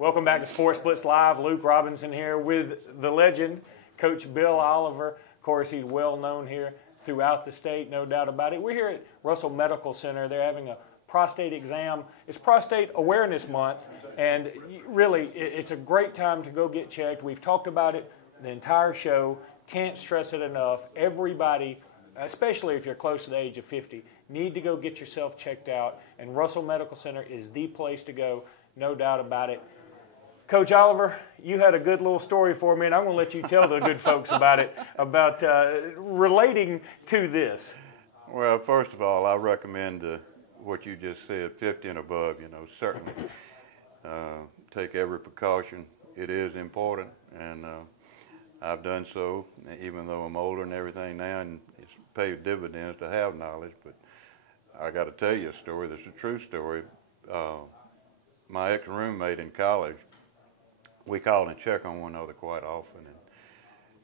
Welcome back to Sports Blitz Live. Luke Robinson here with the legend, Coach Bill Oliver. Of course, he's well known here throughout the state, no doubt about it. We're here at Russell Medical Center. They're having a prostate exam. It's Prostate Awareness Month, and really, it's a great time to go get checked. We've talked about it the entire show. Can't stress it enough. Everybody, especially if you're close to the age of 50, need to go get yourself checked out, and Russell Medical Center is the place to go, no doubt about it. Coach Oliver, you had a good little story for me, and I'm going to let you tell the good folks about it, about relating to this. Well, first of all, I recommend what you just said, 50 and above, certainly take every precaution. It is important, and I've done so, even though I'm older and everything now, and it's paid dividends to have knowledge. But I got to tell you a story that's a true story. My ex-roommate in college, we call and check on one another quite often,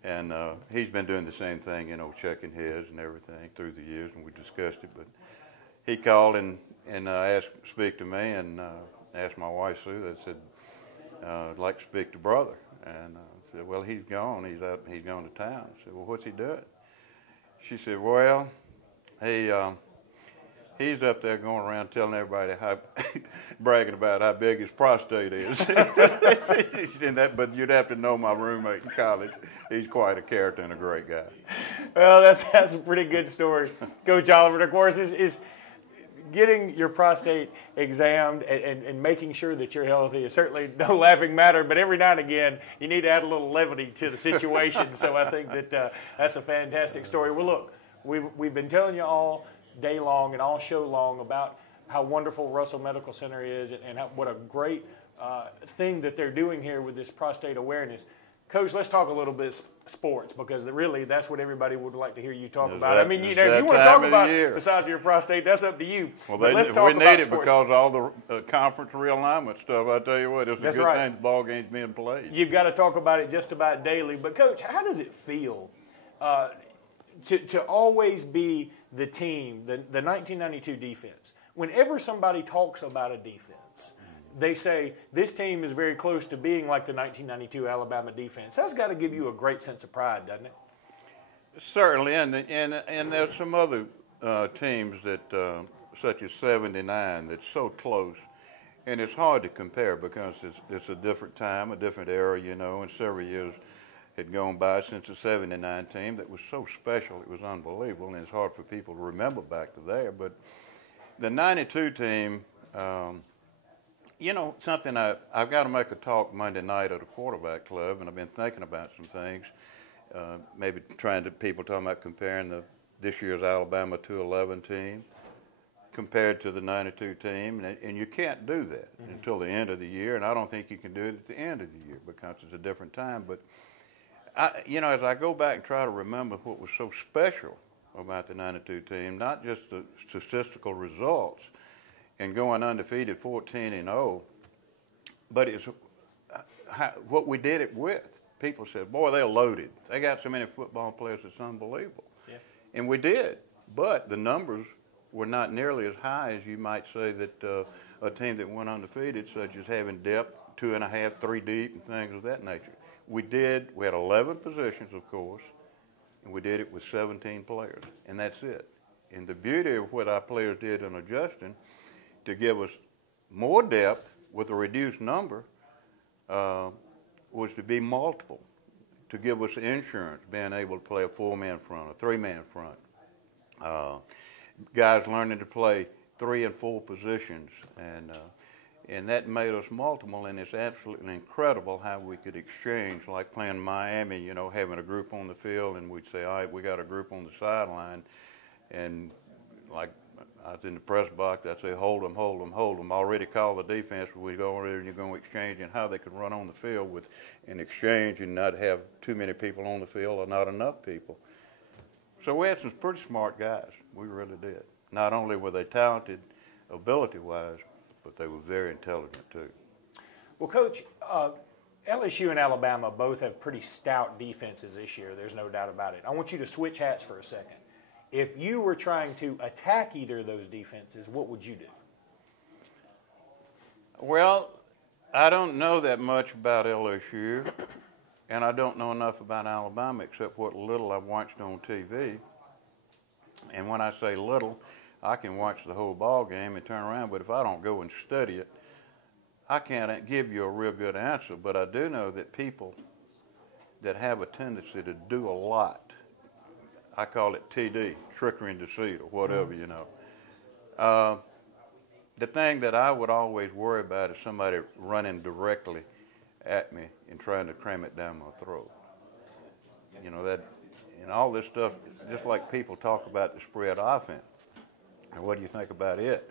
and he's been doing the same thing, checking his and everything through the years, and we discussed it. But he called and speak to me, and asked my wife Sue. I said, I'd like to speak to brother, and I said, well, he's gone. He's gone to town. I said, well, what's he doing? She said, well, he's up there going around telling everybody bragging about how big his prostate is. But you'd have to know my roommate in college. He's quite a character and a great guy. Well, that's a pretty good story. Coach Oliver, of course, is getting your prostate examined and making sure that you're healthy is certainly no laughing matter, but every now and again, you need to add a little levity to the situation. So I think that that's a fantastic story. Well, look, we've been telling you all day long and all show long about how wonderful Russell Medical Center is and what a great thing that they're doing here with this prostate awareness. Coach, let's talk a little bit sports, because really that's what everybody would like to hear you talk about. I mean, if you want to talk about the size of your prostate, that's up to you. Well, let's talk we about need it sports. because all the conference realignment stuff, I tell you what, it's a good thing the ball game's being played. You've got to talk about it just about daily. But, Coach, how does it feel to always be the team, the 1992 defense? Whenever somebody talks about a defense, they say this team is very close to being like the 1992 Alabama defense. That's got to give you a great sense of pride, doesn't it? Certainly, and there's some other teams that, such as '79, that's so close, and it's hard to compare because it's a different time, a different era, and several years had gone by since the '79 team that was so special, it was unbelievable, and it's hard for people to remember back to there. But the '92 team, something I've got to make a talk Monday night at a quarterback club, and I've been thinking about some things, maybe people talking about comparing this year's Alabama 211 team compared to the '92 team, and you can't do that until the end of the year, and I don't think you can do it at the end of the year because it's a different time. But as I go back and try to remember what was so special about the '92 team, not just the statistical results and going undefeated 14-0, but it's what we did it with. People said, boy, they're loaded. They got so many football players, it's unbelievable. Yeah. And we did, but the numbers were not nearly as high as you might say that a team that went undefeated, such as having depth, 2.5, 3 deep, and things of that nature. We had 11 positions, of course, and we did it with 17 players, and that's it. And the beauty of what our players did in adjusting to give us more depth with a reduced number was to be multiple, to give us insurance, being able to play a 4-man front, a 3-man front. Guys learning to play 3 and 4 positions, and that made us multiple, and it's absolutely incredible how we could exchange, like playing Miami, having a group on the field, and we'd say, all right, we got a group on the sideline, and like I was in the press box, I'd say, hold them, hold them, hold them. Already called the defense, we go over there and you're going to exchange, and how they could run on the field with an exchange and not have too many people on the field or not enough people. So we had some pretty smart guys, we really did. Not only were they talented ability-wise, but they were very intelligent too. Well, Coach, LSU and Alabama both have pretty stout defenses this year. There's no doubt about it. I want you to switch hats for a second. If you were trying to attack either of those defenses, what would you do? Well, I don't know that much about LSU, and I don't know enough about Alabama except what little I've watched on TV. And when I say little, I can watch the whole ball game and turn around, but if I don't go and study it, I can't give you a real good answer. But I do know that people that have a tendency to do a lot, I call it TD, trickery and deceit or whatever, you know. The thing that I would always worry about is somebody running directly at me and trying to cram it down my throat. You know, that, and all this stuff, just like people talk about the spread offense. And what do you think about it?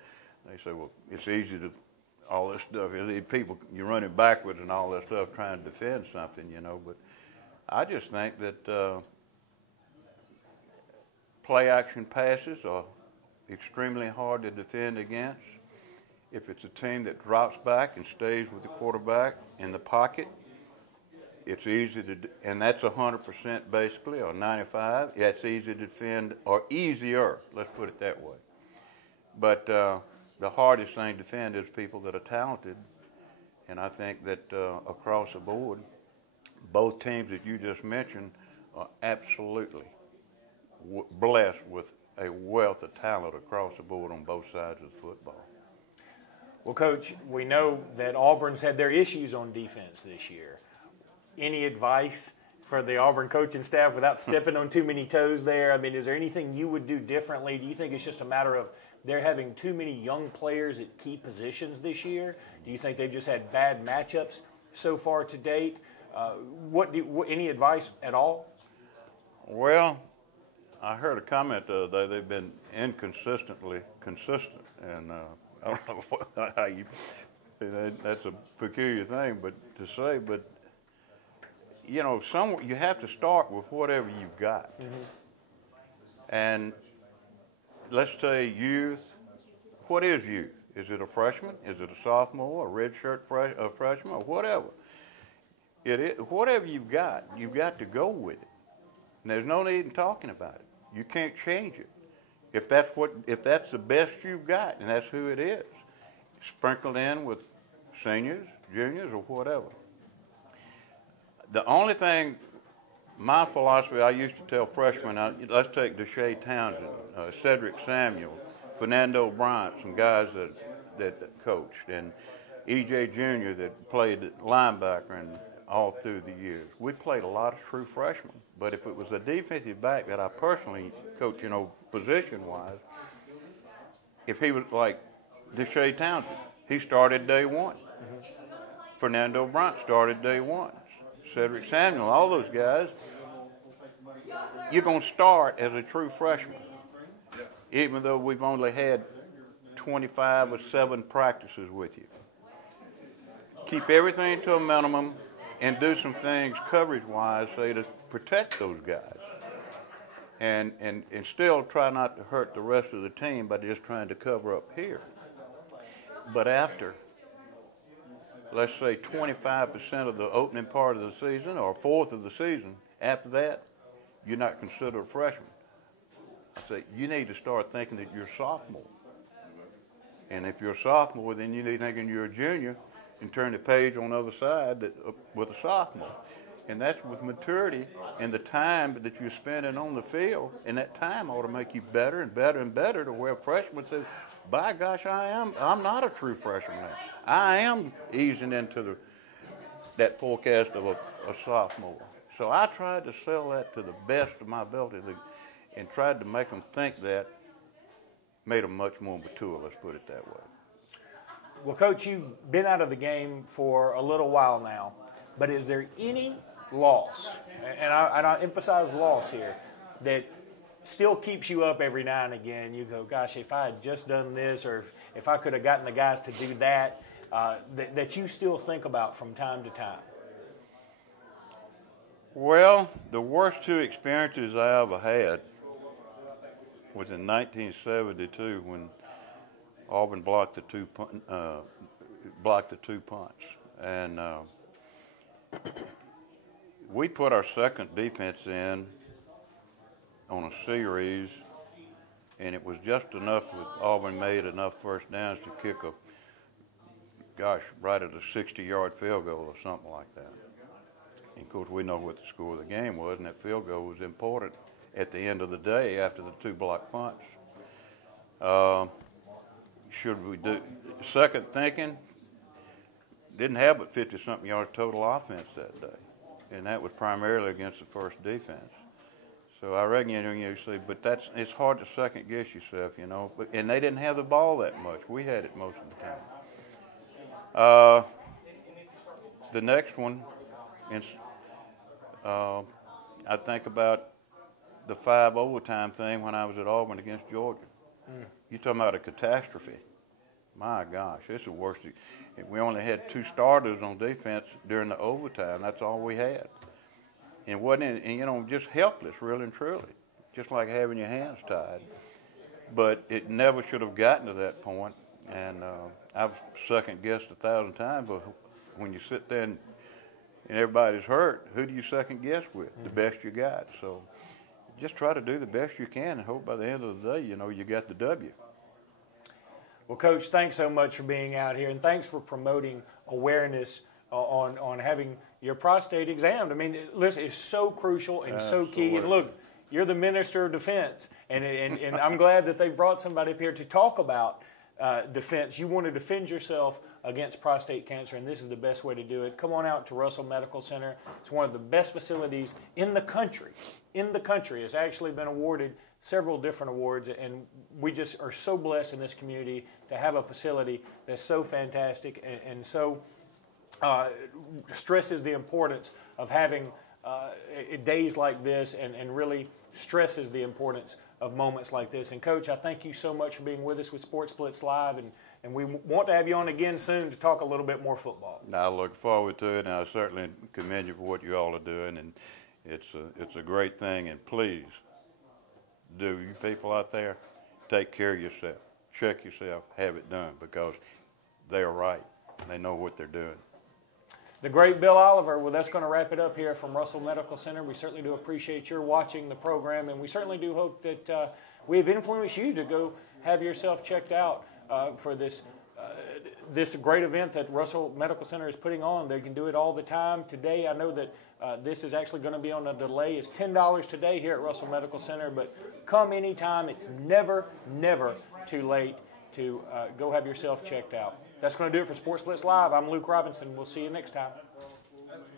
They say, well, it's easy to, all this stuff, people, you're running backwards and all that stuff trying to defend something, you know. But I just think that play action passes are extremely hard to defend against. If it's a team that drops back and stays with the quarterback in the pocket, it's easy to, and that's 100% basically, or 95. That's easy to defend, or easier, let's put it that way. But the hardest thing to defend is people that are talented, and I think that across the board, both teams that you just mentioned are absolutely blessed with a wealth of talent across the board on both sides of the football. Well, Coach, we know that Auburn's had their issues on defense this year. Any advice for the Auburn coaching staff without stepping on too many toes there? I mean, is there anything you would do differently? Do you think it's just a matter of they're having too many young players at key positions this year? Do you think they've just had bad matchups so far to date? Any advice at all? Well, I heard a comment the other day. They've been inconsistently consistent, and I don't know how you. That's a peculiar thing, but to say, but you know, you have to start with whatever you've got. Mm-hmm. And let's say youth. What is youth? Is it a freshman? Is it a sophomore? A redshirt freshman? Or whatever. It is, whatever you've got to go with it. And there's no need in talking about it. You can't change it. If that's the best you've got, and that's who it is, sprinkled in with seniors, juniors, or whatever. The only thing, my philosophy, I used to tell freshmen, let's take Deshae Townsend, Cedric Samuel, Fernando Bryant, some guys that coached, and E.J. Jr. that played linebacker and all through the years. We played a lot of true freshmen, but if it was a defensive back that I personally coach, you know, position-wise, if he was like Deshae Townsend, he started day one. Mm-hmm. Fernando Bryant started day one. Cedric Samuel, all those guys, you're going to start as a true freshman, even though we've only had 25 or 7 practices with you. Keep everything to a minimum and do some things coverage-wise, say, to protect those guys. And still try not to hurt the rest of the team by just trying to cover up here. But after, let's say 25% of the opening part of the season or a fourth of the season, after that, you're not considered a freshman. So you need to start thinking that you're a sophomore. And if you're a sophomore, then you need to think you're a junior and turn the page on the other side with a sophomore. And that's with maturity and the time that you're spending on the field. And that time ought to make you better and better and better to where a freshman says, by gosh, I'm not a true freshman now. I am easing into that forecast of a sophomore. So I tried to sell that to the best of my ability and tried to make them think that, made them much more mature, let's put it that way. Well, Coach, you've been out of the game for a little while now, but is there any loss, and I emphasize loss here, that still keeps you up every now and again? You go, gosh, if I had just done this, or if I could have gotten the guys to do that, that you still think about from time to time? Well, the worst 2 experiences I ever had was in 1972 when Auburn blocked the 2 punts, and we put our second defense in on a series, and it was just enough with Auburn made enough first downs to kick gosh, right at a 60-yard field goal or something like that. And of course, we know what the score of the game was, and that field goal was important at the end of the day after the 2 block punts. Should we do second thinking? Didn't have but 50-something yards total offense that day, and that was primarily against the first defense. So I reckon, you see, but it's hard to second guess yourself, you know. And they didn't have the ball that much. We had it most of the time. The next one, I think about the 5 overtime thing when I was at Auburn against Georgia. You're talking about a catastrophe. My gosh, this is the worst. We only had 2 starters on defense during the overtime. That's all we had. And wasn't just helpless, really and truly, just like having your hands tied. But it never should have gotten to that point. And I've second guessed 1,000 times, but when you sit there and everybody's hurt, who do you second guess with? The best you got. So just try to do the best you can and hope by the end of the day, you got the W. Well, Coach, thanks so much for being out here, and thanks for promoting awareness on having your prostate examined. I mean, listen, it's so crucial and so key. And look, you're the Minister of Defense, and I'm glad that they brought somebody up here to talk about defense. You want to defend yourself against prostate cancer, and this is the best way to do it. Come on out to Russell Medical Center. It's one of the best facilities in the country. It's actually been awarded several different awards, and we just are so blessed in this community to have a facility that's so fantastic and so stresses the importance of having days like this and really stresses the importance of moments like this. And Coach, I thank you so much for being with us with Sports Blitz Live, and we want to have you on again soon to talk a little bit more football. I look forward to it, and I certainly commend you for what you all are doing, and it's a great thing. And please, you people out there, take care of yourself, check yourself, have it done, because they're right. They know what they're doing. The great Bill Oliver. Well, that's going to wrap it up here from Russell Medical Center. We certainly do appreciate your watching the program, and we certainly do hope that we have influenced you to go have yourself checked out for this great event that Russell Medical Center is putting on. They can do it all the time. Today, I know that this is actually going to be on a delay. It's $10 today here at Russell Medical Center, but come anytime. It's never, never too late to go have yourself checked out. That's going to do it for Sports Blitz Live. I'm Luke Robinson. We'll see you next time.